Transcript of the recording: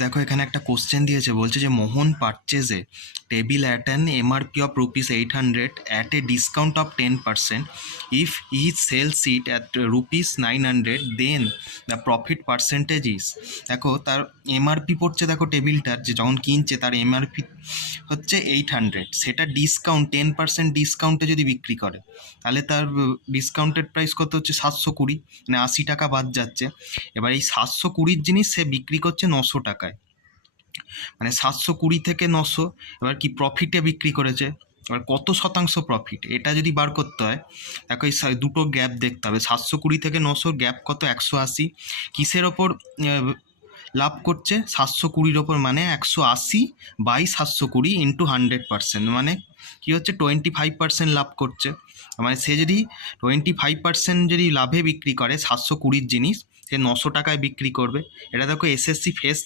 দেখো এখানে একটা কোশ্চেন দিয়েছে, বলছে যে Mohan purchases table at an MRP of ₹800 at a discount of 10%. If he sells it at ₹900, then the profit percentage is. দেখো তার এমআরপি পড়ছে, দেখো টেবিলটার যে যখন কিনছে তার এমআরপি হচ্ছে 800, সেটা ডিসকাউন্ট 10% ডিসকাউন্টে যদি বিক্রি করে তাহলে তার ডিসকাউন্টেড প্রাইস কত হচ্ছে 720, মানে 80 টাকা বাদ যাচ্ছে। এবার এই 720 জিনিস সে বিক্রি করছে 900 টাকায়, মানে 720 থেকে 900, এবার কি প্রফিটে বিক্রি করেছে, এবার কত শতাংশ প্রফিট এটা যদি বার করতে হয়, দেখো এই দুটো গ্যাপ দেখতে হবে, 720 থেকে 900 গ্যাপ কত, 180। কিসের ওপর লাভ করছে, 720-র ওপর, মানে 180/720 ইন্টু 100%, মানে কি হচ্ছে 25% লাভ করছে। মানে সে যদি 25% যদি লাভে বিক্রি করে 720 জিনিস, সে 900 টাকায় বিক্রি করবে। এটা দেখো এসএসসি ফেস